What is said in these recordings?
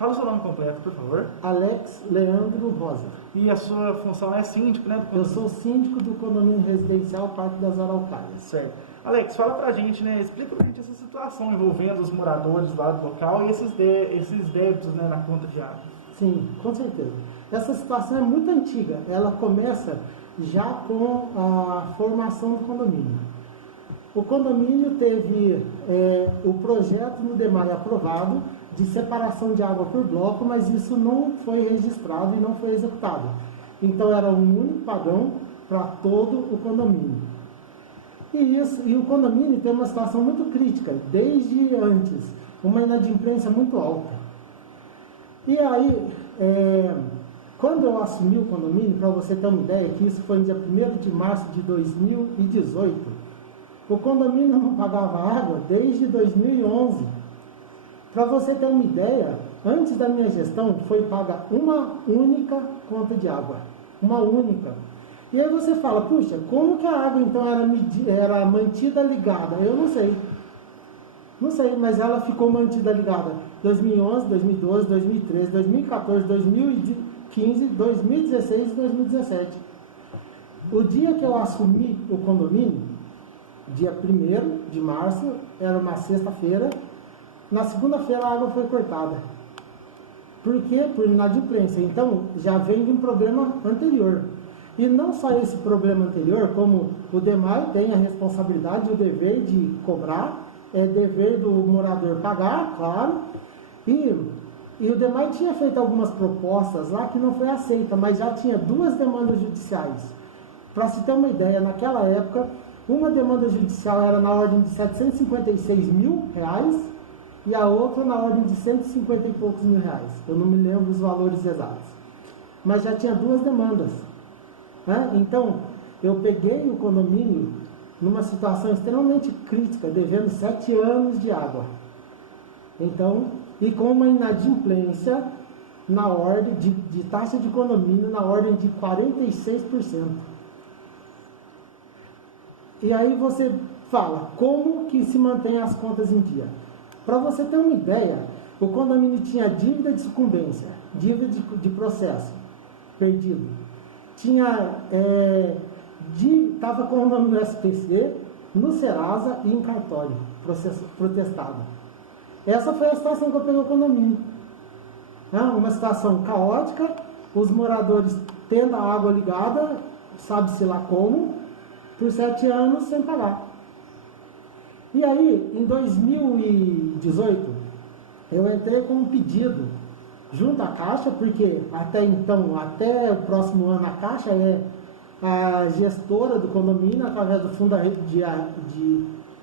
Fala o seu nome completo, por favor. Alex Leandro Rosa. E a sua função é síndico, né? Eu sou síndico do condomínio residencial Parque das Araucárias. Certo. Alex, fala pra gente, né? Explica pra gente essa situação envolvendo os moradores lá do local e esses débitos, né, na conta de água. Sim, com certeza. Essa situação é muito antiga. Ela começa já com a formação do condomínio. O condomínio teve o projeto no DEMAI aprovado de separação de água por bloco, mas isso não foi registrado e não foi executado. Então era um único padrão para todo o condomínio. E o condomínio tem uma situação muito crítica, desde antes, uma inadimplência muito alta. E aí, quando eu assumi o condomínio, para você ter uma ideia, que isso foi no dia 1º de março de 2018, o condomínio não pagava água desde 2011. Para você ter uma ideia, antes da minha gestão foi paga uma única conta de água. Uma única. E aí você fala, puxa, como que a água então era mantida ligada? Eu não sei. Não sei, mas ela ficou mantida ligada 2011, 2012, 2013, 2014, 2015, 2016 e 2017. O dia que eu assumi o condomínio, dia 1º de março, era uma sexta-feira. Na segunda-feira a água foi cortada. Por quê? Por inadimplência. Então, já vem de um problema anterior. E não só esse problema anterior, como o DEMAI tem a responsabilidade e o dever de cobrar, é dever do morador pagar, claro. E o DEMAI tinha feito algumas propostas lá que não foi aceita, mas já tinha 2 demandas judiciais. Para se ter uma ideia, naquela época, uma demanda judicial era na ordem de R$756 mil, e a outra na ordem de 150 e poucos mil reais. Eu não me lembro os valores exatos. Mas já tinha 2 demandas. Então, eu peguei o condomínio numa situação extremamente crítica, devendo 7 anos de água. Então, e com uma inadimplência na ordem de taxa de condomínio na ordem de 46%. E aí você fala, como que se mantém as contas em dia? Para você ter uma ideia, o condomínio tinha dívida de sucumbência, dívida de processo perdido. Estava com o nome no SPC, no Serasa e em cartório, protestado. Essa foi a situação que eu peguei o condomínio. Uma situação caótica, os moradores tendo a água ligada, sabe-se lá como, por 7 anos sem pagar. E aí, em 2018, eu entrei com um pedido junto à Caixa, porque até então, até o próximo ano, a Caixa é a gestora do condomínio, através do fundo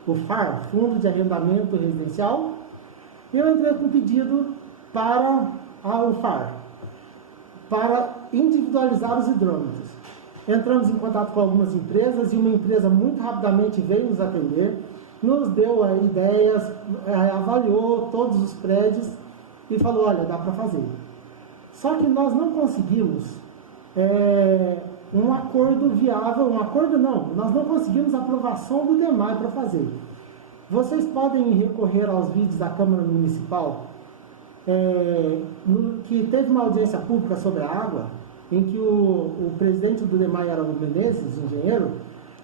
o FAR, Fundo de Arrendamento Residencial. E eu entrei com um pedido para o FAR, para individualizar os hidrômetros. Entramos em contato com algumas empresas e uma empresa muito rapidamente veio nos atender, nos deu ideias, avaliou todos os prédios e falou, olha, dá para fazer. Só que nós não conseguimos um acordo viável, nós não conseguimos a aprovação do DEMAI para fazer. Vocês podem recorrer aos vídeos da Câmara Municipal, que teve uma audiência pública sobre a água, em que o presidente do DEMAI era o Menezes, engenheiro,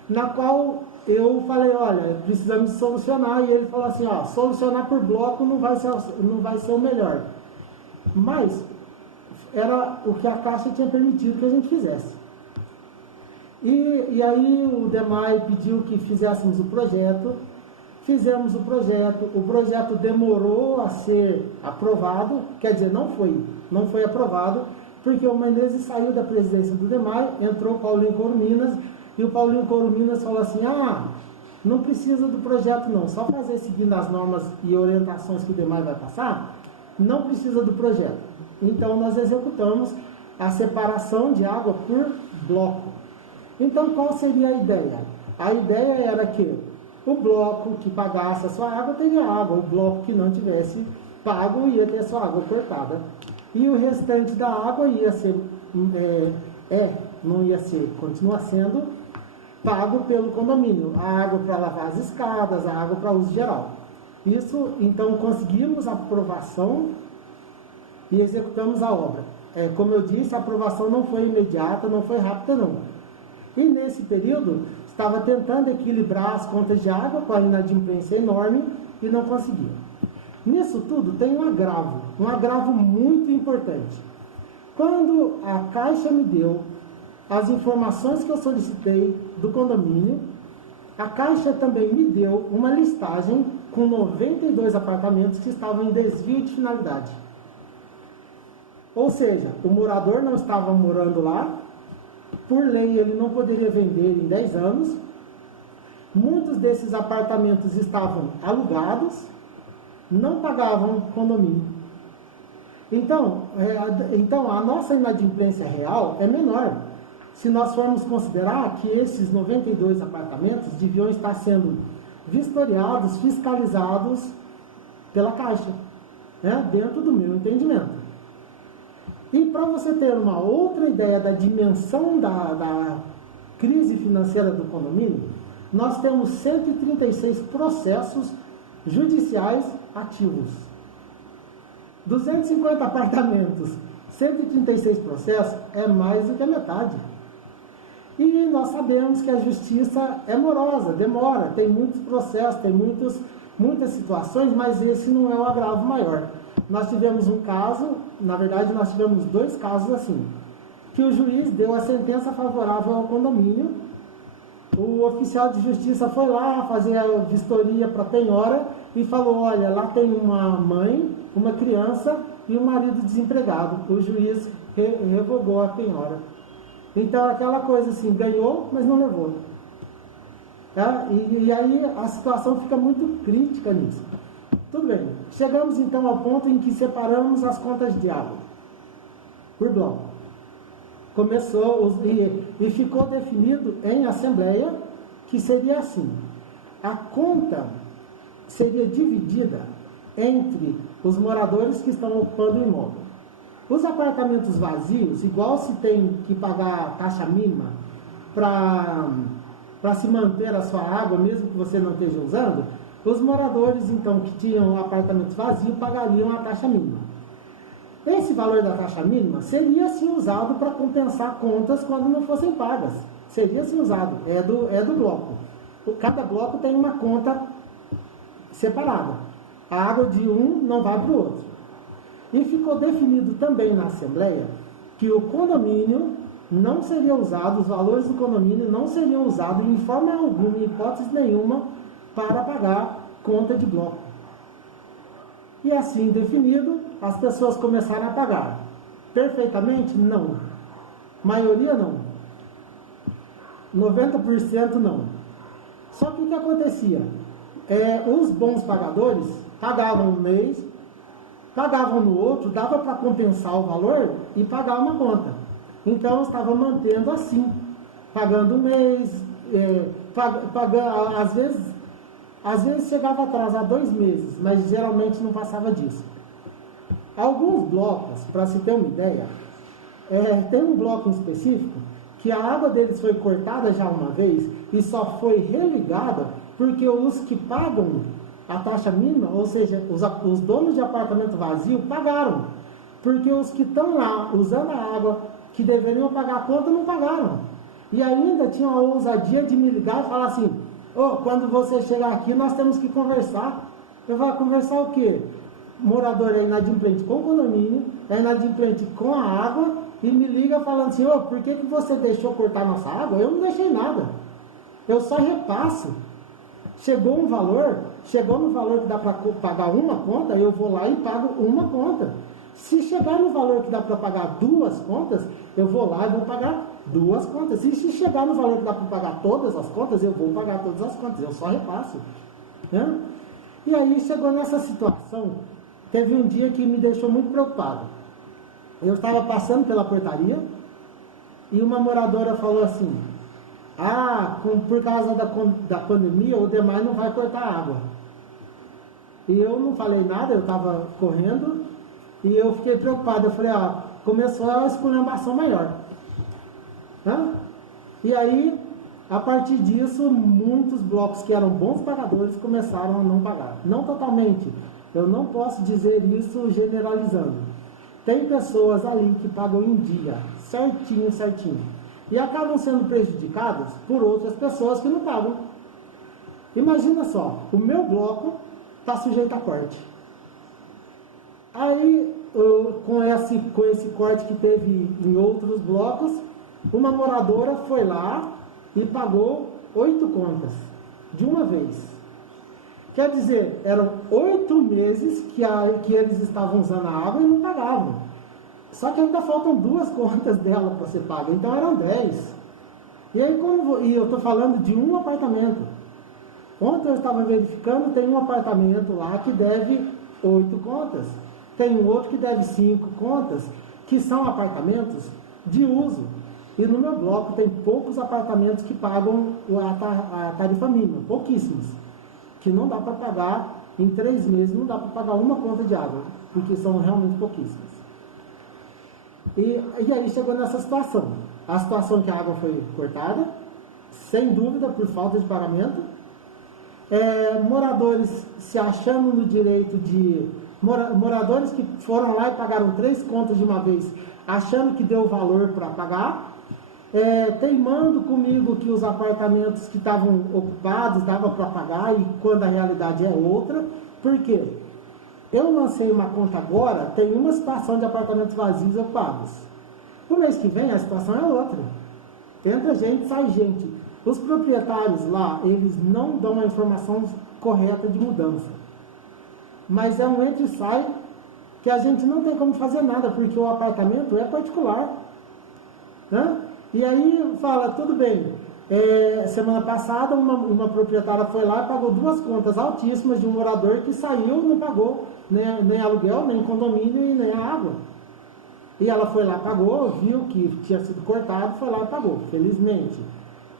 na qual eu falei, olha, precisamos solucionar, e ele falou assim, solucionar por bloco não vai ser o melhor. Mas era o que a Caixa tinha permitido que a gente fizesse. E aí o DEMAI pediu que fizéssemos o projeto, fizemos o projeto demorou a ser aprovado, quer dizer, não foi aprovado, porque o Menezes saiu da presidência do DEMAI, entrou o Paulinho Corominas, e o Paulinho Corominas falou assim, não precisa do projeto não, só fazer seguindo as normas e orientações que o DEMAI vai passar, não precisa do projeto. Então nós executamos a separação de água por bloco. Então qual seria a ideia? A ideia era que o bloco que pagasse a sua água teria água, o bloco que não tivesse pago ia ter a sua água cortada. E o restante da água ia ser, continua sendo pago pelo condomínio. A água para lavar as escadas, a água para uso geral. Isso, então, conseguimos a aprovação e executamos a obra. Como eu disse, a aprovação não foi imediata, não foi rápida não. E nesse período, estava tentando equilibrar as contas de água com a inadimplência enorme e não conseguia. Nisso tudo tem um agravo muito importante. Quando a Caixa me deu as informações que eu solicitei do condomínio, a Caixa também me deu uma listagem com 92 apartamentos que estavam em desvio de finalidade. Ou seja, o morador não estava morando lá, por lei ele não poderia vender em 10 anos, muitos desses apartamentos estavam alugados, não pagavam condomínio. Então a nossa inadimplência real é menor, se nós formos considerar que esses 92 apartamentos deviam estar sendo vistoriados, fiscalizados pela Caixa, dentro do meu entendimento. E para você ter uma outra ideia da dimensão da crise financeira do condomínio, nós temos 136 processos judiciais ativos. 250 apartamentos, 136 processos é mais do que a metade. E nós sabemos que a justiça é morosa, demora, tem muitos processos, tem muitas situações, mas esse não é o agravo maior. Nós tivemos um caso, na verdade nós tivemos 2 casos assim, que o juiz deu a sentença favorável ao condomínio, o oficial de justiça foi lá fazer a vistoria para a penhora e falou, olha, lá tem uma mãe, uma criança e um marido desempregado. O juiz revogou a penhora. Então aquela coisa assim, ganhou, mas não levou. E aí a situação fica muito crítica nisso. Tudo bem, chegamos então ao ponto em que separamos as contas de água por bloco. Começou e ficou definido em assembleia que seria assim: a conta seria dividida entre os moradores que estão ocupando o imóvel. Os apartamentos vazios, igual se tem que pagar taxa mínima para se manter a sua água, mesmo que você não esteja usando, os moradores, então, que tinham apartamentos vazios, pagariam a taxa mínima. Esse valor da taxa mínima seria, sim, usado para compensar contas quando não fossem pagas. Seria, sim, usado. É do bloco. Cada bloco tem uma conta separada. A água de um não vai para o outro. E ficou definido também na Assembleia que o condomínio não seria usado, os valores do condomínio não seriam usados em forma alguma, em hipótese nenhuma, para pagar conta de bloco. E assim definido, as pessoas começaram a pagar. Perfeitamente? Não. Maioria não. 90% não. Só que o que acontecia? Os bons pagadores pagavam um mês, pagavam no outro, dava para compensar o valor e pagar uma conta. Então eu estava mantendo assim, pagando um mês, pagando, às vezes chegava a atrasar 2 meses, mas geralmente não passava disso. Alguns blocos, para se ter uma ideia, tem um bloco em específico que a água deles foi cortada já uma vez e só foi religada porque os que pagam a taxa mínima, ou seja, os donos de apartamento vazio, pagaram. Porque os que estão lá usando a água, que deveriam pagar a conta, não pagaram. E ainda tinham a ousadia de me ligar e falar assim: quando você chegar aqui, nós temos que conversar. Eu vou conversar o quê? O morador é inadimplente com o condomínio, é inadimplente com a água, e me liga falando assim: por que você deixou cortar nossa água? Eu não deixei nada. Eu só repasso. Chegou no valor que dá para pagar uma conta, eu vou lá e pago uma conta. Se chegar no valor que dá para pagar 2 contas, eu vou lá e vou pagar 2 contas. E se chegar no valor que dá para pagar todas as contas, eu vou pagar todas as contas. Eu só repasso. Né? E aí chegou nessa situação. Teve um dia que me deixou muito preocupado. Eu estava passando pela portaria e uma moradora falou assim: por causa da pandemia, o demais não vai cortar água. E eu não falei nada, eu estava correndo e eu fiquei preocupado. Eu falei: começou a esculhambação maior. E aí, a partir disso, muitos blocos que eram bons pagadores começaram a não pagar. Não totalmente, eu não posso dizer isso generalizando. tem pessoas ali que pagam em dia, certinho, certinho, e acabam sendo prejudicadas por outras pessoas que não pagam. Imagina só, o meu bloco está sujeito a corte. Aí, com esse corte que teve em outros blocos, uma moradora foi lá e pagou 8 contas, de uma vez. Quer dizer, eram 8 meses que eles estavam usando a água e não pagavam. Só que ainda faltam 2 contas dela para ser paga, então eram 10. E aí, e eu estou falando de um apartamento. Ontem eu estava verificando, tem um apartamento lá que deve 8 contas. Tem um outro que deve 5 contas, que são apartamentos de uso. E no meu bloco tem poucos apartamentos que pagam a tarifa mínima, pouquíssimos. Que não dá para pagar, em 3 meses, não dá para pagar uma conta de água, porque são realmente pouquíssimos. E aí chegou nessa situação. A situação que a água foi cortada, sem dúvida, por falta de pagamento. Moradores se achando no direito de... Moradores que foram lá e pagaram 3 contas de uma vez, achando que deu valor para pagar, teimando comigo que os apartamentos que estavam ocupados dava para pagar, e quando a realidade é outra. Por quê? Eu lancei uma conta agora, tem uma situação de apartamentos vazios ocupados. O mês que vem a situação é outra. Entra gente, sai gente. Os proprietários lá, eles não dão a informação correta de mudança. Mas é um entra e sai que a gente não tem como fazer nada, porque o apartamento é particular. Né? E aí fala, tudo bem, semana passada uma proprietária foi lá e pagou 2 contas altíssimas de um morador que saiu e não pagou nem aluguel, nem condomínio e nem a água. E ela foi lá, pagou, viu que tinha sido cortado, foi lá e pagou, felizmente.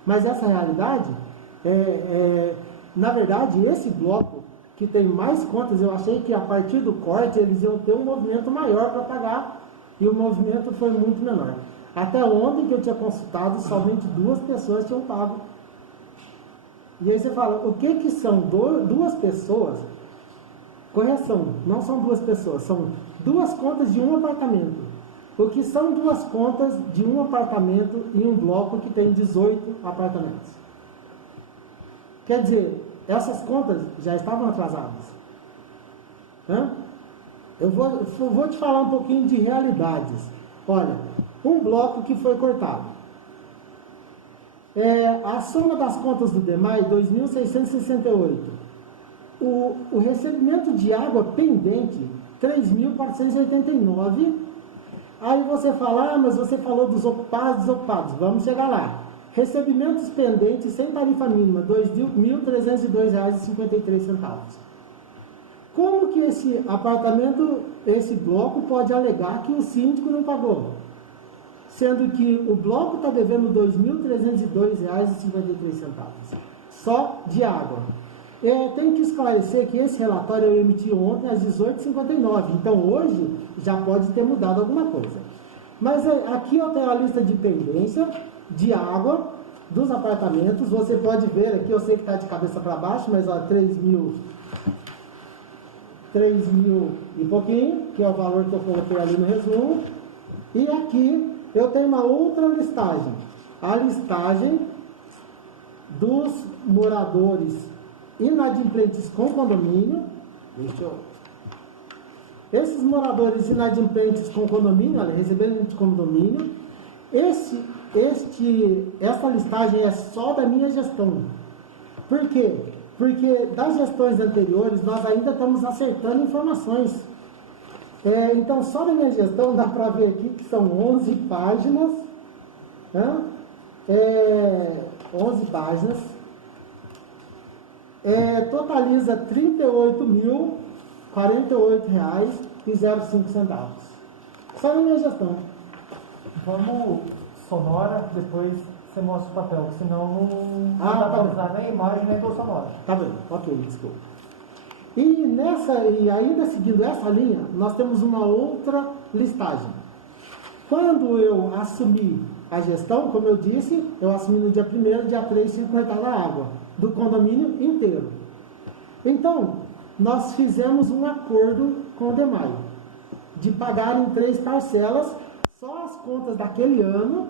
Mas essa realidade, na verdade, esse bloco que tem mais contas, eu achei que a partir do corte eles iam ter um movimento maior para pagar, e o movimento foi muito menor. Até ontem que eu tinha consultado, somente 2 pessoas tinham pago. E aí você fala, o que são 2 pessoas? Correção, não são 2 pessoas, são 2 contas de um apartamento. O que são 2 contas de um apartamento em um bloco que tem 18 apartamentos? Quer dizer, essas contas já estavam atrasadas. Eu vou te falar um pouquinho de realidades. Olha, um bloco que foi cortado. A soma das contas do DEMAI, 2.668. O recebimento de água pendente, 3.489. Aí você fala, mas você falou dos ocupados, desocupados. Vamos chegar lá. Recebimentos pendentes sem tarifa mínima, R$ 2.302,53. Como que esse apartamento, esse bloco pode alegar que o síndico não pagou? Sendo que o bloco está devendo R$ 2.302,53, só de água. Tenho que esclarecer que esse relatório eu emiti ontem às 18h59, então hoje já pode ter mudado alguma coisa. Mas aqui eu tenho a lista de pendência de água dos apartamentos. Você pode ver aqui, eu sei que está de cabeça para baixo, mas ó, 3 mil e pouquinho, que é o valor que eu coloquei ali no resumo. E aqui eu tenho uma outra listagem, a listagem dos moradores inadimplentes com condomínio. Esses moradores inadimplentes com condomínio, olha, recebendo de condomínio, essa listagem é só da minha gestão. Por quê? Porque das gestões anteriores nós ainda estamos acertando informações. Então, só da minha gestão dá para ver aqui que são 11 páginas. 11 páginas. Totaliza R$ 38.048,05. Só na minha gestão. Vamos sonora, depois você mostra o papel, senão não dá tá para usar nem a imagem nem do sonora. Tá bem, ok, desculpa. E ainda seguindo essa linha, nós temos uma outra listagem. Quando eu assumi a gestão, como eu disse, eu assumi no dia 1º, dia 3 tinha cortado a água do condomínio inteiro. Então, nós fizemos um acordo com o DEMAI. de pagar em 3 parcelas, só as contas daquele ano,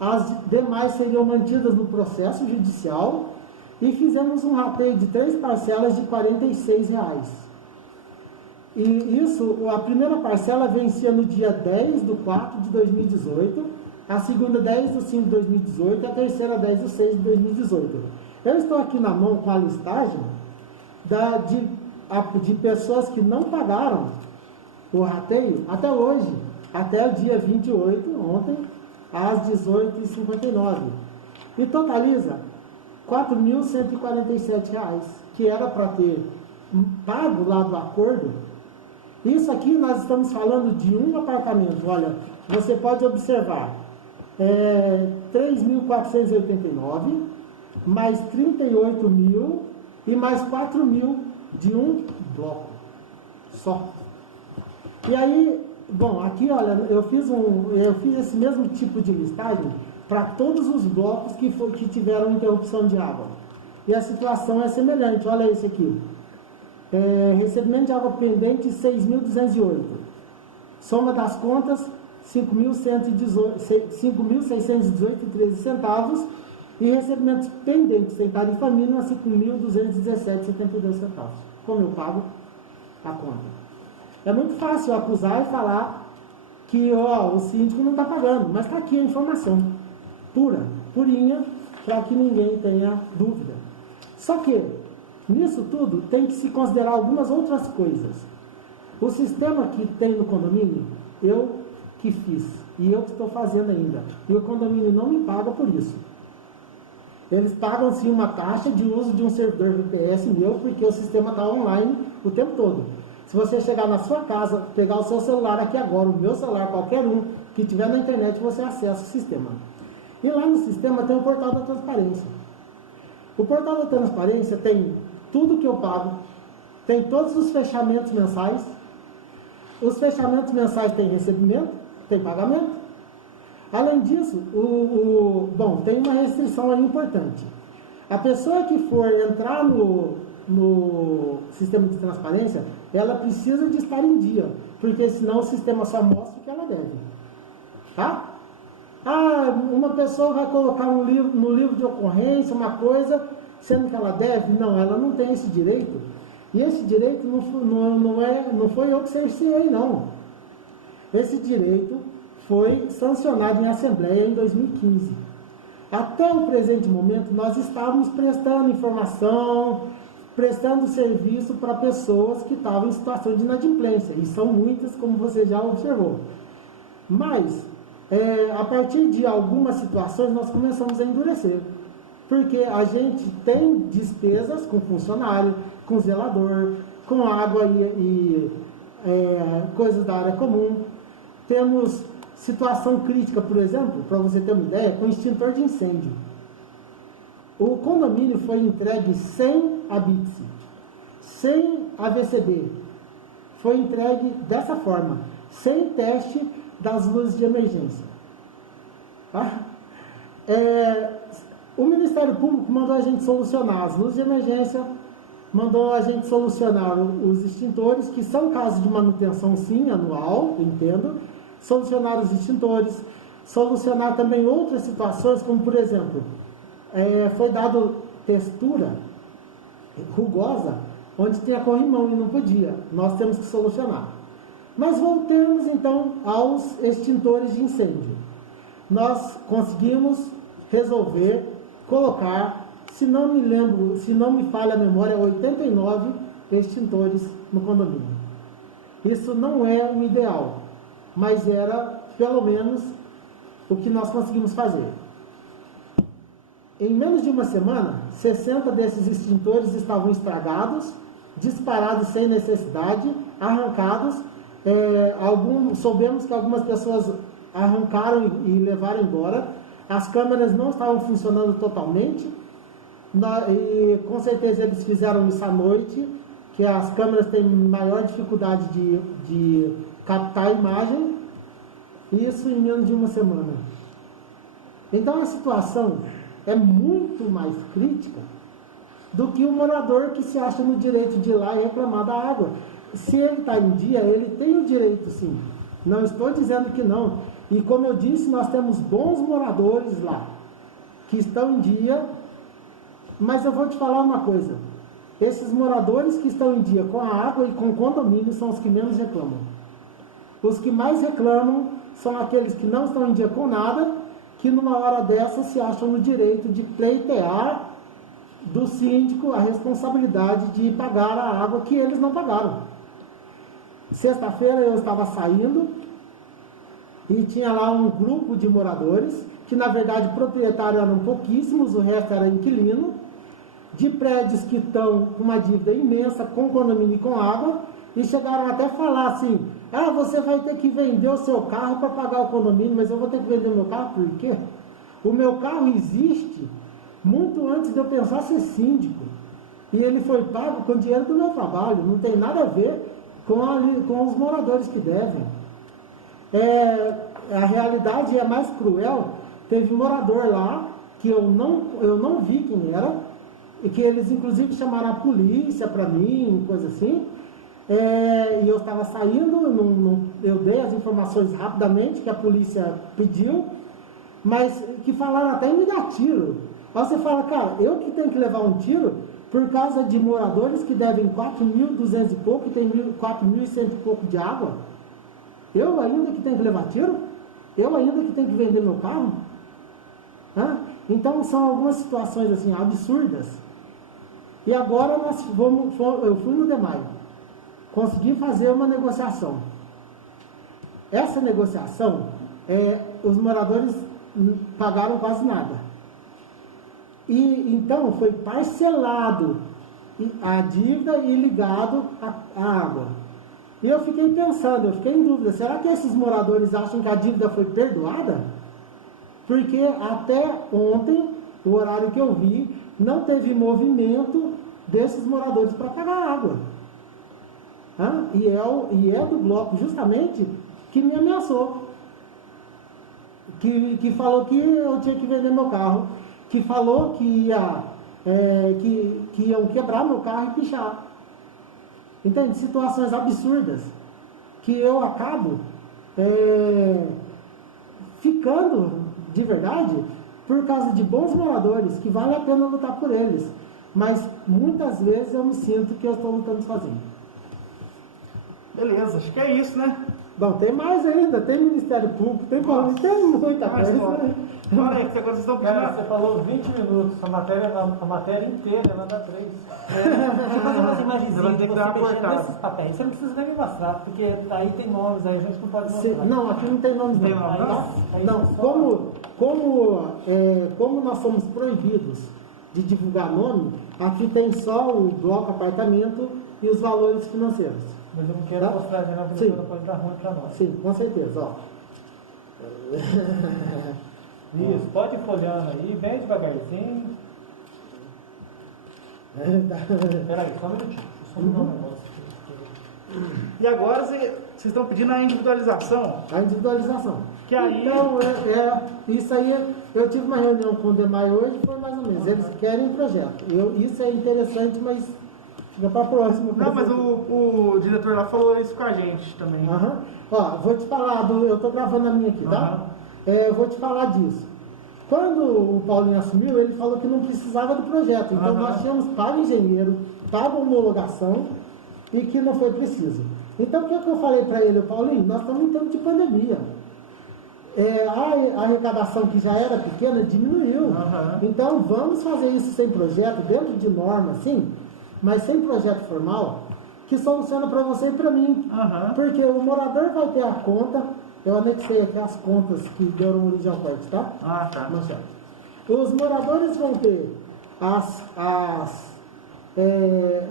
as demais seriam mantidas no processo judicial, e fizemos um rateio de 3 parcelas de R$ 46. E isso, a primeira parcela vencia no dia 10/4 de 2018, a segunda 10/5 de 2018 e a terceira 10/6 de 2018. Eu estou aqui na mão com a listagem de pessoas que não pagaram o rateio até hoje, até o dia 28, ontem, às 18h59. E totaliza R$ 4.147, que era para ter pago lá do acordo. Isso aqui nós estamos falando de um apartamento. Olha, você pode observar, 3.489, mais 38.000 e mais 4.000 de um bloco só. E aí, bom, aqui olha, eu fiz esse mesmo tipo de listagem para todos os blocos que tiveram interrupção de água. E a situação é semelhante, olha esse aqui. Recebimento de água pendente 6.208. Soma das contas 5.618,13 centavos. E recebimentos pendentes sem tarifa mínima 5.217,72 centavos. Como eu pago a conta? É muito fácil acusar e falar que o síndico não está pagando, mas está aqui a informação purinha, para que ninguém tenha dúvida. Só que nisso tudo tem que se considerar algumas outras coisas. O sistema que tem no condomínio, eu que fiz, e eu que estou fazendo ainda, e o condomínio não me paga por isso. Eles pagam sim uma taxa de uso de um servidor VPS meu, porque o sistema está online o tempo todo. Se você chegar na sua casa, pegar o seu celular aqui agora, o meu celular, qualquer um que estiver na internet, você acessa o sistema. E lá no sistema tem o portal da transparência. O portal da transparência tem tudo que eu pago, tem todos os fechamentos mensais. Os fechamentos mensais têm recebimento, tem pagamento. Além disso, tem uma restrição aí importante. A pessoa que for entrar no sistema de transparência, ela precisa de estar em dia, porque senão o sistema só mostra o que ela deve. Tá? Uma pessoa vai colocar no livro de ocorrência uma coisa, sendo que ela deve? Não, ela não tem esse direito. E esse direito não foi eu que cerceei, não. Esse direito foi sancionado em Assembleia em 2015. Até o presente momento, nós estávamos prestando informação, prestando serviço para pessoas que estavam em situação de inadimplência, e são muitas, como você já observou. Mas, a partir de algumas situações, nós começamos a endurecer, porque a gente tem despesas com funcionário, com zelador, com água e coisas da área comum. Temos situação crítica, por exemplo, para você ter uma ideia, com extintor de incêndio. O condomínio foi entregue sem a BITS, sem a VCB. Foi entregue dessa forma, sem teste das luzes de emergência. Tá? O Ministério Público mandou a gente solucionar as luzes de emergência, mandou a gente solucionar os extintores, que são casos de manutenção, sim, anual, entendo. Solucionar os extintores, solucionar também outras situações, como, por exemplo, foi dado textura rugosa, onde tinha corrimão e não podia. Nós temos que solucionar. Mas voltemos, então, aos extintores de incêndio. Nós conseguimos resolver colocar, se não me falha a memória, 89 extintores no condomínio. Isso não é o ideal, mas era, pelo menos, o que nós conseguimos fazer. Em menos de uma semana, 60 desses extintores estavam estragados, disparados sem necessidade, arrancados. Soubemos que algumas pessoas arrancaram e levaram embora. As câmeras não estavam funcionando totalmente. E com certeza eles fizeram isso à noite, que as câmeras têm maior dificuldade de captar a imagem, isso em menos de uma semana. Então a situação é muito mais crítica do que o morador que se acha no direito de ir lá e reclamar da água. se ele está em dia, ele tem o direito sim. Não estou dizendo que não. E como eu disse, nós temos bons moradores lá, que estão em dia, mas eu vou te falar uma coisa. Esses moradores que estão em dia com a água e com o condomínio são os que menos reclamam. Os que mais reclamam são aqueles que não estão em dia com nada, que numa hora dessa se acham no direito de pleitear do síndico a responsabilidade de pagar a água que eles não pagaram. Sexta-feira eu estava saindo e tinha lá um grupo de moradores, que na verdade proprietários eram pouquíssimos, o resto era inquilino, de prédios que estão com uma dívida imensa com condomínio e com água, e chegaram até a falar assim: ah, você vai ter que vender o seu carro para pagar o condomínio. Mas eu vou ter que vender o meu carro por quê? O meu carro existe muito antes de eu pensar ser síndico, e ele foi pago com dinheiro do meu trabalho, não tem nada a ver com os moradores que devem. A realidade é mais cruel. Teve um morador lá que eu não vi quem era, e que eles inclusive chamaram a polícia para mim, coisa assim. E eu estava saindo, eu dei as informações rapidamente que a polícia pediu, mas que falaram até em me dar tiro. Aí você fala, cara, eu que tenho que levar um tiro por causa de moradores que devem 4.200 e pouco e tem 4.100 e pouco de água? Eu ainda que tenho que levar tiro? Eu ainda que tenho que vender meu carro? Então são algumas situações assim absurdas. E agora eu fui no DEMAI, consegui fazer uma negociação. Essa negociação, os moradores pagaram quase nada. E então foi parcelado a dívida e ligado à água. E eu fiquei pensando, eu fiquei em dúvida, será que esses moradores acham que a dívida foi perdoada? Porque até ontem, o horário que eu vi, não teve movimento desses moradores para pagar a água. E é do bloco justamente que me ameaçou, que falou que eu tinha que vender meu carro, que falou que iam quebrar meu carro e pichar. Entende? Situações absurdas que eu acabo ficando de verdade por causa de bons moradores, que vale a pena lutar por eles, mas muitas vezes eu me sinto que eu estou lutando sozinho. Beleza, acho que é isso, né? Bom, tem mais ainda, tem Ministério Público, tem muita coisa. Olha aí, que agora vocês estão pedindo. Cara, você falou 20 minutos, a matéria inteira, ela dá 3. Deixa eu fazer umas imagens de você mexendo nesses papéis. Você não precisa nem me mostrar, porque aí tem nomes, aí a gente não pode mostrar. Não, aqui não tem nomes. Não, como nós somos proibidos de divulgar nome, aqui tem só o bloco apartamento e os valores financeiros. Mas eu não quero mostrar, já não, porque não pode dar ruim para nós. Sim, com certeza, ó. Isso, pode ir folhando aí, bem devagarzinho. Peraí, só um minutinho. Só um negócio aqui. E agora vocês estão pedindo a individualização? A individualização. Que aí... Então, isso aí, eu tive uma reunião com o DEMAI hoje, foi mais ou menos, eles querem projeto. Isso é interessante, mas fica para próximo. Não, mas o diretor lá falou isso com a gente também. Ó, vou te falar, eu estou gravando a minha aqui, tá? Eu vou te falar disso. Quando o Paulinho assumiu, ele falou que não precisava do projeto. Então nós tínhamos para o engenheiro, para a homologação, e que não foi preciso. Então o que eu falei para ele, Paulinho, nós estamos em tempo de pandemia. A arrecadação que já era pequena diminuiu. Então vamos fazer isso sem projeto, dentro de norma, sim, mas sem projeto formal, que soluciona para você e para mim. Porque o morador vai ter a conta, eu anexei aqui as contas que deram origem ao corte, tá? Tá. Os moradores vão ter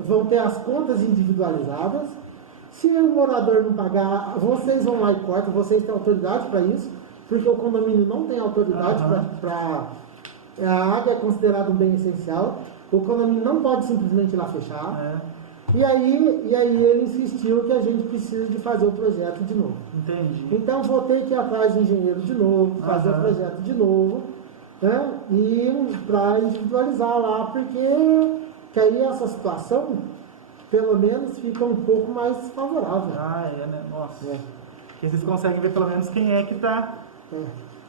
vão ter as contas individualizadas. Se o morador não pagar, vocês vão lá e cortam, vocês têm autoridade para isso, porque o condomínio não tem autoridade para... A água é considerada um bem essencial, o condomínio não pode simplesmente ir lá fechar. E aí ele insistiu que a gente precisa de fazer o projeto de novo. Entendi. Então vou ter que ir atrás do engenheiro de novo, fazer o projeto de novo, né? E para individualizar lá, porque que aí essa situação pelo menos fica um pouco mais favorável. Ah, é, né? Nossa. Porque vocês conseguem ver pelo menos quem é que está...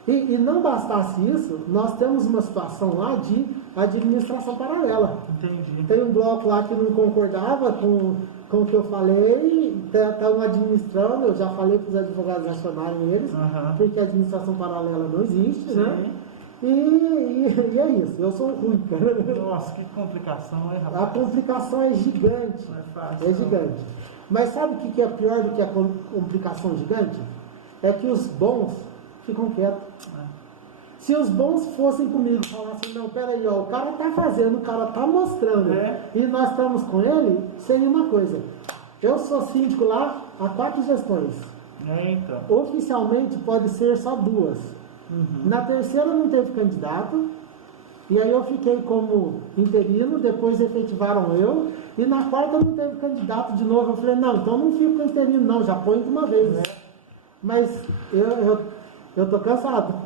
E não bastasse isso, nós temos uma situação lá de administração paralela. Entendi. Tem um bloco lá que não concordava com o que eu falei, estão administrando, eu já falei para os advogados acionarem eles, porque a administração paralela não existe, né? E é isso, eu sou ruim, cara. Nossa, que complicação, hein, rapaz? A complicação é gigante. Não é fácil. É gigante. Mas sabe o que é pior do que a complicação gigante? É que os bons ficam quietos. Se os bons fossem comigo e falassem, não, peraí, ó, o cara tá fazendo, o cara tá mostrando, e nós estamos com ele, seria uma coisa. Eu sou síndico lá há 4 gestões. Então. Oficialmente pode ser só 2. Na terceira não teve candidato, e aí eu fiquei como interino, depois efetivaram eu, e na quarta não teve candidato de novo. Eu falei, não, então não fico com interino não, já põe de uma vez. Mas eu tô cansado.